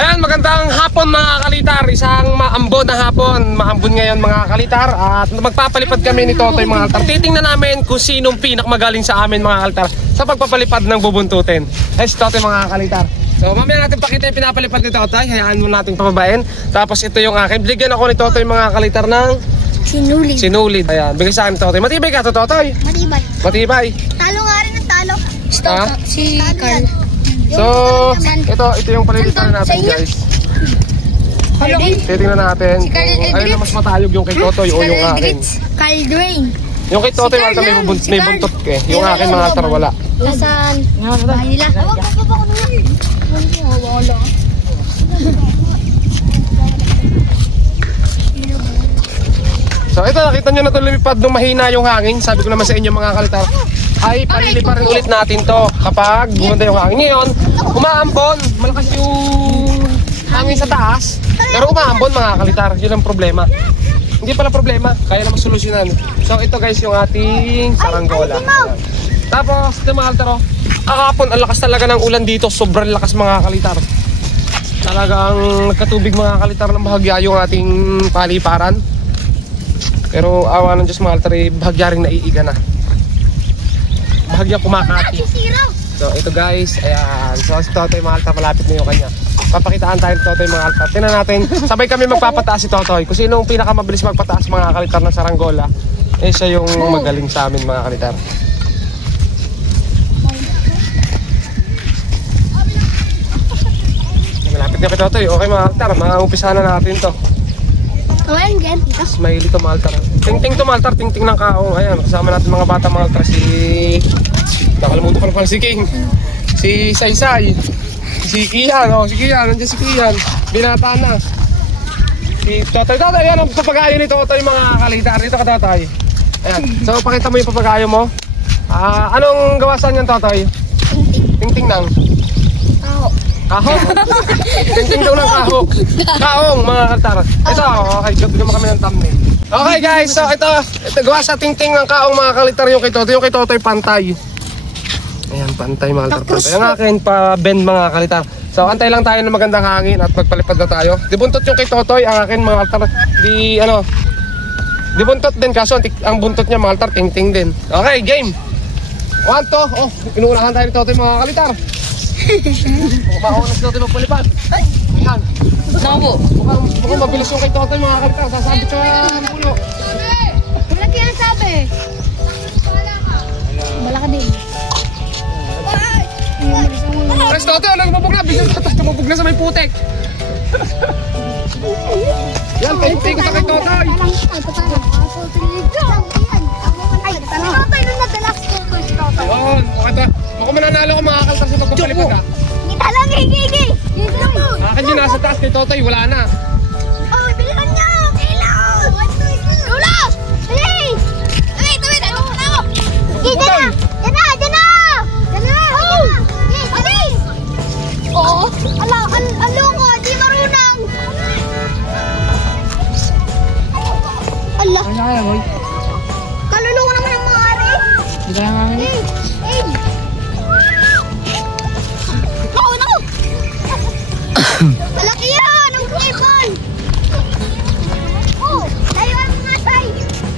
Ayan, magandang hapon mga kalitar. Isang maambon na hapon. Maambon ngayon mga kalitar. At magpapalipad kami ni Totoy mga kalitar. Titingnan namin kung sinong pinakamagaling sa amin mga kalitar sa pagpapalipad ng bubuntutin. Si Totoy mga kalitar. So mamaya natin pakita yung pinapalipad ni Totoy. Hayaan mo natin pababain. Tapos ito yung akin. Bigyan ako ni Totoy mga kalitar ng sinulid. Ayan, bigay sa akin ni Totoy. Matibay ka to Totoy? Matibay. Talo nga rin ang talo. Si Carl. So, ito yung paliliparan natin guys. Titingnan natin kung ayun na mas matayog yung kay Totoy o yung akin. Carl Drain. Yung kay Totoy malta may buntot eh. Yung akin mga altar wala. Nasaan? Bahay nila. So ito nakita nyo na ito lumipad nung mahina yung hangin. Sabi ko naman sa inyo mga kalitar, ay paliliparin ulit natin to kapag bumanda yung hangin. Ngayon, umaambon, malakas yung hangin sa taas, pero umaambon mga kalitar, yun ang problema. Hindi pala problema, kaya naman solusyonan. So ito guys yung ating saranggola. Tapos ito mga kalitar, kahapon ang lakas talaga ng ulan dito, sobrang lakas mga kalitar. Talagang nagkatubig mga kalitar ng bahagya yung ating paliparan. Pero awa ng Diyos mga kalitar, bahagya rin naiiga na. Bahagya kumakati. So ito guys, ayan. So si Totoy mga altar, malapit na yung kanya. Papakitaan tayo ni Totoy mga altar. Tingnan natin, sabay kami magpapataas si Totoy. Kung sino yung pinakamabilis magpataas mga kalitar ng saranggola, eh siya yung magaling sa amin mga kalitar. Malapit na kay Totoy. Okay mga altar, maumpisahan na natin to. Smiley to mga altar. Ting-ting to mga altar, ting-ting ng kaong. Ayan, kasama natin mga bata mga altar. Nakalimutan ko na pala si King. Si Saysay. Si Kian, si Kian. Nandiyan si Kian. Binata na. Si Totoy. Totoy, yan ang papagayo ni Totoy mga kalitar. Dito ka Totoy. Ayan. So, pakita mo yung papagayo mo. Anong gawasan yan Totoy? Ting-ting ng kaho. Ting-ting daw ng kaho. Kaong mga kalitar. Ito, okay. Bigyan mo kami ng thumbnail. Okay guys, so ito gawa sa ting-ting ng kaong mga kalitar yung kay Totoy. Yung kay Totoy pantay. Ayan, pantay mga kalitar. Pantay. Ang akin pa bend mga kalitar. So antay lang tayo ng magandang hangin at magpalipad na tayo. Dibuntot yung kay Totoy. Ang akin mga kalitar, dibuntot din kaso ang buntot niya mga kalitar, ting-ting din. Okay, game. 1, 2, inuunahan tayo ni Totoy mga kalitar. Mauna si Totoy magpalipad. Ayan. Mukhang mabilis yung kay Totoy mga kalitar. Sasabit sa pulo. Malaki ang sabi. Bala ka din. Pres Totoy, lumubog na. Bigyan ka lumubog na sa may putek. Yan, paintay ko sa kay Totoy. Ay, Totoy nung nadalas ko si Totoy. Yun, okay ba? Mukhang mananalo ko mga kalitar sa magpapalipad ha. Talang higi. Akin yun, nasa taas kay Totoy, wala na. Oh, bilisan niyo! Kailangan! Lula! Dali! Tuwid! Ano ko na ako? Diyan na! Oh! Dali! Oo. Alo ko, di marunong. Allah. Ano kaya boy? Kalulungan naman ang mga ari. Hindi kaya nga nga. Malaki yan! Ang kuipon! Oh! Tayo ang mga say!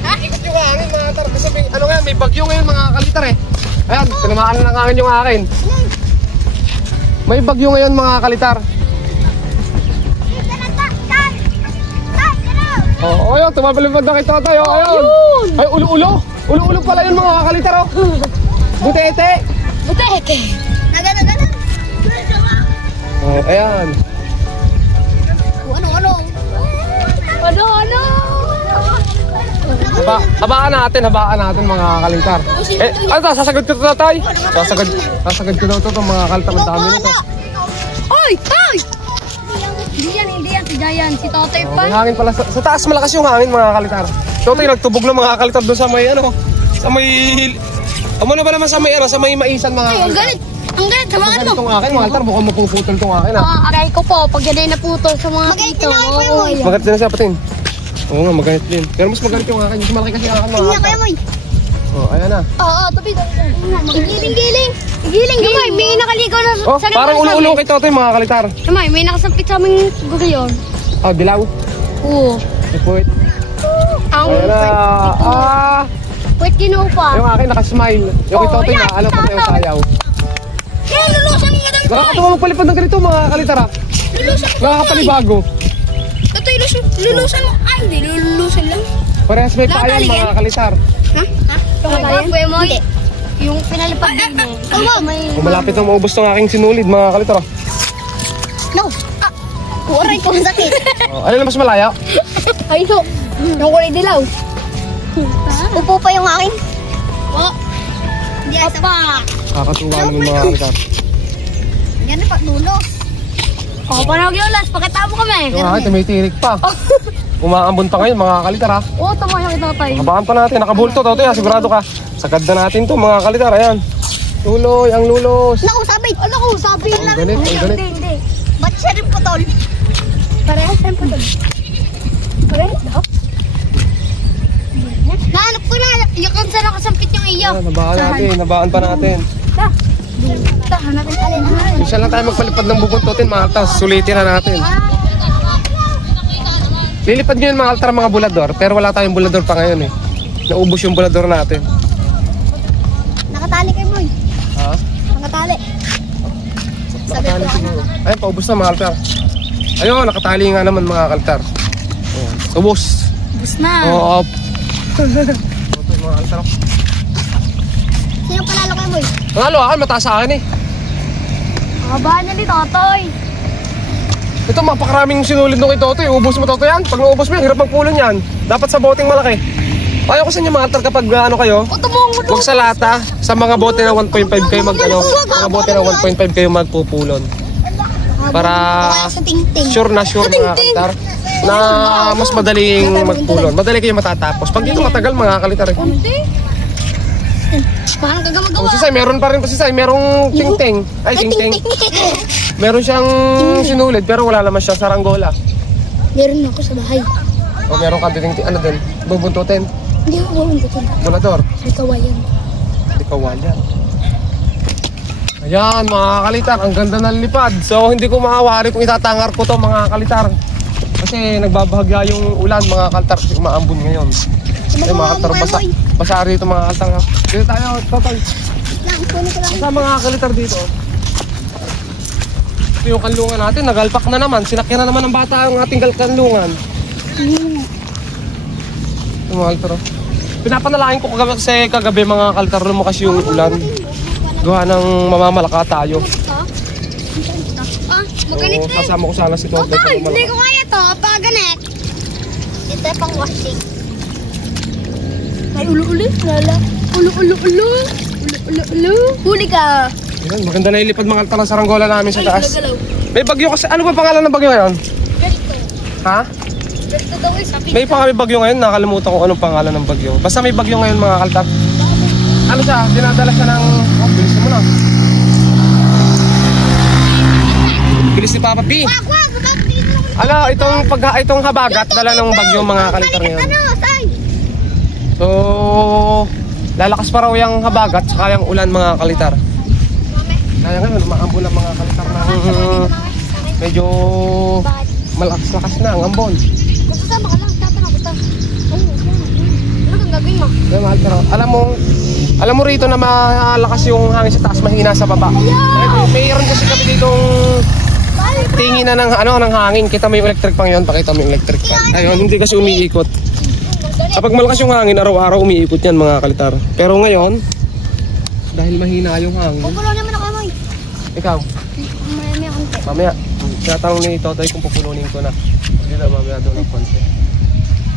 Ha? Ikot yung hangin mga kalitar. Kasi may bagyo ngayon mga kalitar eh. Ayan, tinamaan na ng hangin yung akin. May bagyo ngayon mga kalitar. Oo, ayun, tumapalipad na kay Totoy. Ayun! Ay, ulo-ulo! Ulo-ulo pala yun mga kalitar oh! Butete! Nagana! Oh, ayan. Ano? Habaan natin mga kalitar. Ano sasagot ko ito Totoy? Sasagad ko daw ito mga kalitar. Ang dami nito. Oy! Hindi yan si Jayan, si Totoy pa. May hangin pala. Sa taas malakas yung hangin mga kalitar. Totoy nagtubog ng mga kalitar doon sa may Amo na ba naman sa may maisan mga Ay, ang galit, hawakan mo. Itong akin mga kalitar, mukhang mapuputol itong akin ha. Aray ko po, pag yan ay naputol sa mga dito. Magalit din sa patin. Oo nga, magalit din. Pero mas magalit yung akin. Mas malaki kasi ang akin mga kalitar. Oh, ayan na. Oo, tabi. Giling-giling. Giling, Gamay, may nakaligaw na Oh, parang ulo-ulo kay Totoy mga kalitar. Gamay, may nakasampit sa aming guriyon. Oh, dilaw. Oo. Iput. Ang Ayan na. Wait, kinupa. Yung akin nakasmile. Yung kay Totoy na alam ko na yung sayaw. Kaya lulusan mo nga doon, Toy. Nakakatawa magpalipad ng ganito mga kalitar ha. Lulusan mo. Nakakapanibago. Totoy, lulusan mo. Ay, hindi, lulusan lang. Parehas may payan Nakatali mga kalitar. Ha? Nakatali? Hindi. Yung pinalipad din mo. Oo, may... Kung malapit na maubos ng aking sinulid mga kalitar ha. No. Kuray ko ang sakit. Oh, ano na mas malaya? Ay, no. Yung kulay dilaw. Upo pa yung akin. Oo. Yes, pa. Kakatuwa naman mga kalitar. Yan na pa, dulo. O, panawag yung last. Pakita mo kami. Yung akin tumitirik pa. Umaambon pa ngayon mga kalitar ha. Oo, tama yung kita tayo. Kabahan pa natin. Nakabulto Totoy ha. Sigurado ka. Sagad na natin to mga kalitar. Ayan. Tuloy ang lulos. Naku, sabit. Naku, sabit. Ang ganit, ang ganit. Hindi. Ba't siya rin putol? Parehas siya rin putol. Parehas daw? Nahanap ko na. Yung kung saan nakasampit yung iyo. Ayan, nabaan natin. Nabaan pa natin. Hanapin alin. Minsan lang tayo magpalipad ng bubuntutin mga altas. Sulitin na natin. Lilipad nyo yun mga altar mga bulador. Pero wala tayong bulador pa ngayon eh. Naubos yung bulador natin. Nakatali kay Moy. Ha? Nakatali. Nakatali siguro. Ayun, paubos na mga altar. Ayun, nakatali nga naman mga altar. Ayan. Ubos. Bus na. Oo. Ito mga altar. Sino panalo kay Moy? Panalo akin, mataas sa akin eh. Kabahan niya ni Totoy. Ito, mapakaraming sinulid nung ito. Ubos mo Totoy yan. Pag naubos mo yan, hirap magpulon yan. Dapat sa boteng malaki. Payo ko sa inyo mga altar kapag ano kayo, huwag sa lata. Sa mga bote na 1.5 kayo mga bote na 1.5 kayo magpupulon. Para sure na mga kalitar na mas madaling magpulon. Madali kayo matatapos. Pag dito matagal mga kalitar eh. Parang Oh, si Sai, meron pa rin pa si Sai. Merong ting-ting. Ay, ting-ting. Meron siyang sinulid pero wala naman siya saranggola. Meron ako sa bahay. O meron ka ting-ting. Ano din? Bubuntutin. Hindi ako bubuntutin. Bulador. May kawayan. Hindi kawayan. Ayan mga kalitar, ang ganda ng lipad. So hindi ko maawari kung itatangar ko to mga kalitar. Kasi nagbabahagya yung ulan mga kalitar kasi umaambon ngayon. Ay mga kalitar, basa rito mga kalitar. Dito tayo, Totoy. Basta mga kalitar dito. Ito yung kanlungan natin, nagalpak na naman. Sinakyan na naman ng bata ang ating kanlungan. Ito mga kalitar. Pinapanalangin ko kagabi mga kalitar, lumakas yung ulan. Gawa ng mamamalaka tayo. Maganit Oo, kasama ko sana si Totoy. Totoy, hindi ko kaya to. Paganet. Ito ay pang washing. Ay, ulo-ulo. Lala. Ulo-ulo-ulo. Ulo-ulo-ulo. Huli ka. Yan, maganda na ilipad mga altar ng saranggola namin sa taas. Galaw. May bagyo kasi. Ano ba pangalan ng bagyo ngayon? Ganito. Ha? Ganito daw ay sabi. May bagyo ngayon. Nakalimutan ko anong pangalan ng bagyo. Basta may bagyo ngayon mga kaltar. Ano siya? Dinadala siya ng... Oh, bilis mo na. Bilis ni Papa P. Wag, wag. Bababilis mo. Ano, itong habagat, dala ng bagyo mga kaltar ngayon. Ano, say? So, lalakas pa raw yung habagat saka yung ulan mga kalitar. Kaya ngayon, maambon ang mga kalitar ng medyo malakas-lakas na ang ambon. Sasama ka lang. Tatanong kita. Ano kang gagawin mo? Kaya mga kalitar, alam mo rito na malakas yung hangin sa taas, mahina sa baba. Mayroon kasi kami ditong tingin na ng hangin. Kita mo yung electric pan yun, pakita mo yung electric pan. Ayun, hindi kasi umiikot. Kapag malakas yung hangin, araw-araw umiikot yan mga kalitar. Pero ngayon, dahil mahina yung hangin. Pupulo naman ako, Moy. Ikaw, May konti. mamaya, tinatanong ni Totoy kung pupulunin ko na. Hindi na mamaya doon ng konti.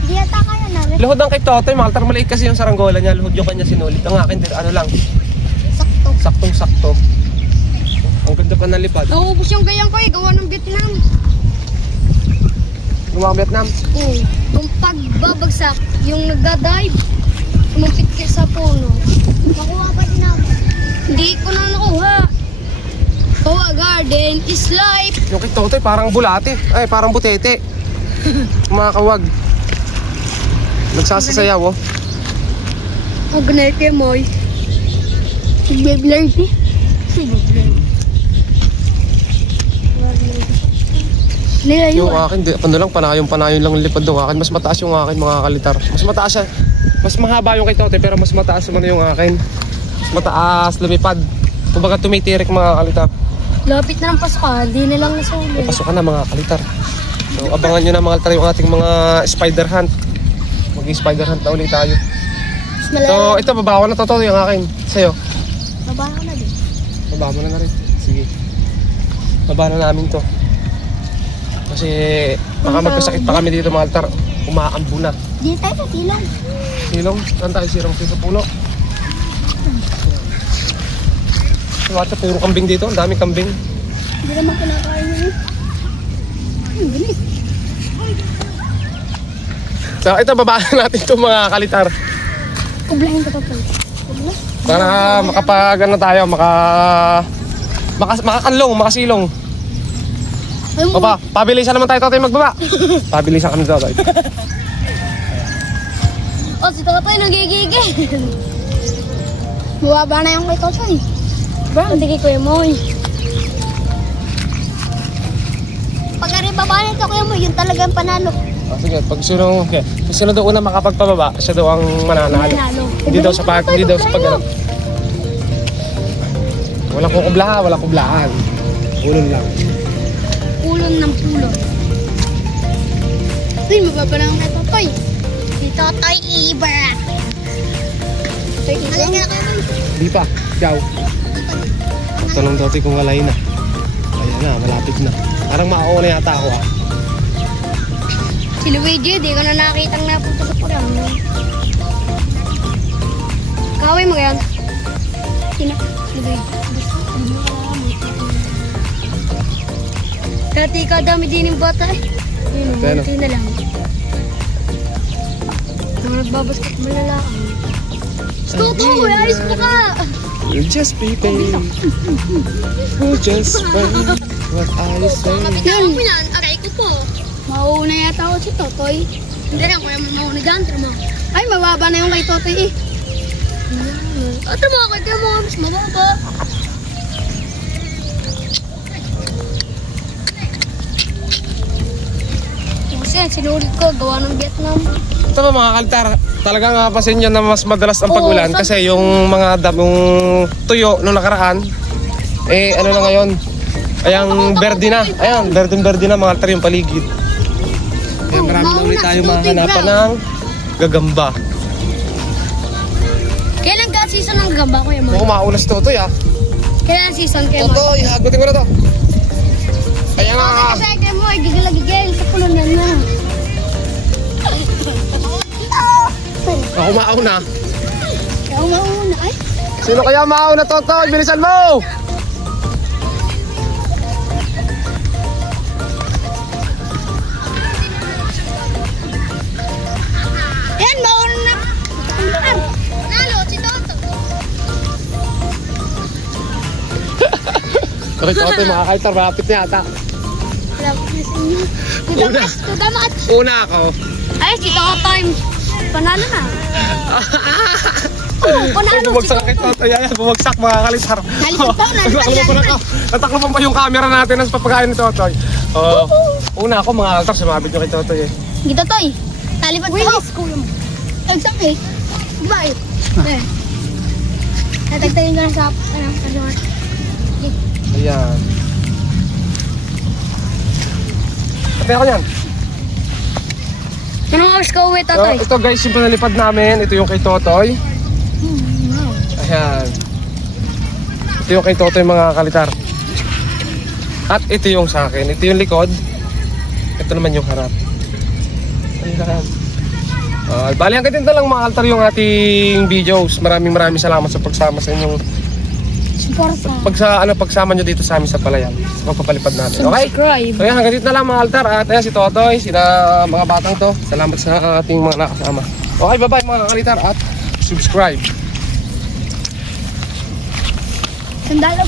Hindi yata kaya namin. Luhod ang kay Totoy, mga kalitar, maliit kasi yung saranggola niya. Luhod yung kanya sinulit. Ang akin, ano lang, Sakto. saktong-sakto. Ang ganda pa ng lipad. Nauubos yung gayang ko eh. Gawa ng Vietnam. Lumang Vietnam. Oo. Yung pagbabagsak, yung nagda-dive, umapit ka sa puno. Nakuha pa din ako. Hindi ko na nakuha. Kawa garden is life. Yung kay Totoy, parang bulate. Ay, parang butete. Kumakawag. Nagsasasayaw, oh. Ang ganay kay Moy. Baby Lardy. Nilayo. Yung akin, ano lang, panayon lang lipad ng akin. Mas mataas yung akin, mga kalitar. Mas mataas siya. Mas mahaba yung kay Tote, pero mas mataas naman yung akin. Mas mataas, lumipad. Kumbaga tumitirik, mga kalitar. Lapit na ng pasukan, di na lang nasuli. Pasok ka na, mga kalitar. So, abangan nyo na, mga kalitar, yung ating mga spider hunt. Mag-spider hunt na ulit tayo. Mas malala. So, ito, baba ko na Tote, yung akin. Sa'yo. Baba ka na din. Baba mo na rin. Sige. Baba na namin to. Kasi baka magkasakit pa kami dito, mga altar. Umaambo na. Di tayo sa silong. Silong? Saan tayo silong? Sa puno. Wata, puro kambing dito. Ang daming kambing. Hindi naman kinakain yun. Ang bilis. So, ito, baba na natin ito, mga kalitar. Kublahin ka pa po. Para makapag ano tayo, makakanlong, makasilong. Ay mo. Baba, pabilisan naman tayo, Totoy, magbaba. Pabilisan kami, Totoy. Oh, si Totoy nagigigil. Buwaba na yung kay Totoy. Bro, hindi kay Kuya Moy. Pag baba nito Kuya Moy, yun talagang panalo. Sige, pag sino daw una makapagpababa, siya daw ang mananalo. Hindi daw sa pag ano. Walang kukublahan, walang kublaan. Ulon lang. Pulon ng pulon. Uy, mababa na kay Totoy. Si Totoy Ibra. Halika na Kuya Moy. Di pa, ikaw. Tanong Totoy kung walay na. Ayan na, malapit na. Parang mauuna yata ako ah. Si Luigi, di ko na nakitang napunta sa program. Kaway mo yan. Sino? Luigi. Dati ka dami din yung bata eh. Yun, Ano? buti na lang. Mga nagbabasket malalaan. Tutoy, ayos pa ka! You just be baby. You just wait. What I say. Yun. Aray ko po. Mauuna yata ako si Totoy. Hindi lang, kuya mo mauna dyan. Tama. Ay, mababa na yung kay Totoy eh. Tama, kaya mo mas mababa. Kasi sinulit ko, gawa ng Vietnam. Ito ba mga kalitar, talagang napasin nyo na mas madalas ang pagulan Oo, kasi yung mga damong tuyo nung nakaraan, eh ano na ngayon, ayang berde na, ayan, berde na mga kalitar yung paligid. Kaya marami na ulit tayo mahanapan ng gagamba. Kailan ka season ng gamba, kuya mo? Mukhang maulas to, Toy ah. Kailan season kayo mo? Totoy, hagutin ko na to. Ayan nga. Kasi kayo mo, gigil-gigil sa puno niyan na. Ako mauna. Kaya mauna ay. Sino kaya mauna, Totoy? Bilisan mo! Yan, mauna na. Nalo, si Toto. Okay, Totoy, mga kalitar, malapit na yata. Lapit na sa inyo. Tudamat. Una ako. Ay, si Totoy. Panalo na. Oh, panalo si Bumagsak kay Totoy. Totoy. Ayan, bumagsak mga kalitar. Nalipad. Nataklopan pa yung camera natin sa papakain ni Totoy. Una ako mga kalitar, sumabit yung kay Totoy eh. Gito, Toy. Talipad ka. Willis, kuya mo. Exam eh. Bakit? Eh. Natagtagin ko na sa resort. Ayan. Tabi ako yan. Anong oras ka uwi, So, Totoy? ito guys, yung panalipad namin. Ito yung kay Totoy. Ayan. Ito yung kay Totoy mga kalitar. At ito yung sa akin. Ito yung likod. Ito naman yung harap. Ayan. Bali hanggang dito lang mga kalitar yung ating videos. Maraming salamat sa pagsama sa inyong Suporta. pagsama nyo dito sa amin sa Palayan. Sa pagpapalipad natin. Okay? Subscribe. So yan, hanggang dito na lang mga altar. At ayan si Totoy, sila mga batang to. Salamat sa ating mga nakasama. Okay, bye-bye mga kalitar at subscribe. Sandalo.